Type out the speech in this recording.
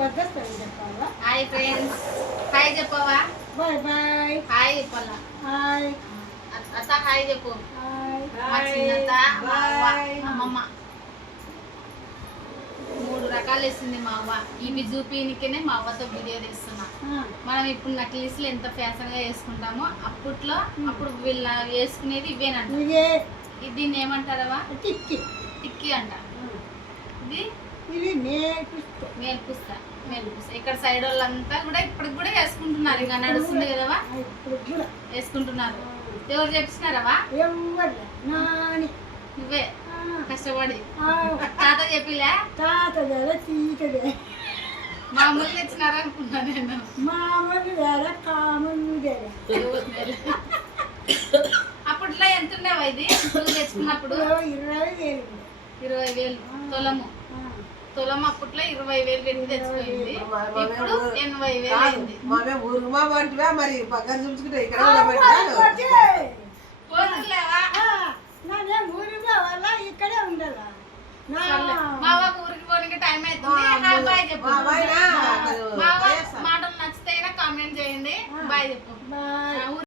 Hi friends, hi చెప్పవా? Bye bye. Hi చెప్పాలా? Hi అత్త హాయ్ చెప్పు. హాయ్. మా చిన్నత్త, మా అవ్వ, అమ్మమ్మ 3 రకాలు వేసింది మా అవ్వ. ఇవి చూపినికనే మా అవ్వతో వీడియో తీస్తున్నా. మనం ఇప్పుడు నక్లీస్లు ఎంత ఫ్యాషన్ గా వేసుకుంటామో అప్పుడు వీళ్ళ వేసుకునేది ఇవేనంట. దీన్ని ఏమంటారవా? టిక్కి అంట. ఇది మేల్పుస్తా. ఇక్కడ సైడ్ వాళ్ళంతా కూడా ఇప్పటికి కూడా వేసుకుంటున్నారు. ఇంకా నడుస్తుంది కదవా, వేసుకుంటున్నారు. ఎవరు చెప్పినారవా? నువ్వే కష్టపడి. తాత చెప్పిలే? మామూలు తెచ్చినారా అనుకున్నా నేను. అప్పట్లో ఎంత ఉండేవా ఇది తెచ్చుకున్నప్పుడు? 20,000 తులము. తులం అప్పట్లో 20,000 పెట్టి తెచ్చిపోయింది. ఇప్పుడు 80,000 అయింది. మరి పక్కన చూసుకుంటే ఇక్కడ ఇక్కడే ఉండాలా? మా ఊరికి పోనీకి టైం అవుతుంది. బాయ్ చెప్పు. మా మాటలు నచ్చితే కామెంట్ చేయండి. బాయ్ చెప్పు.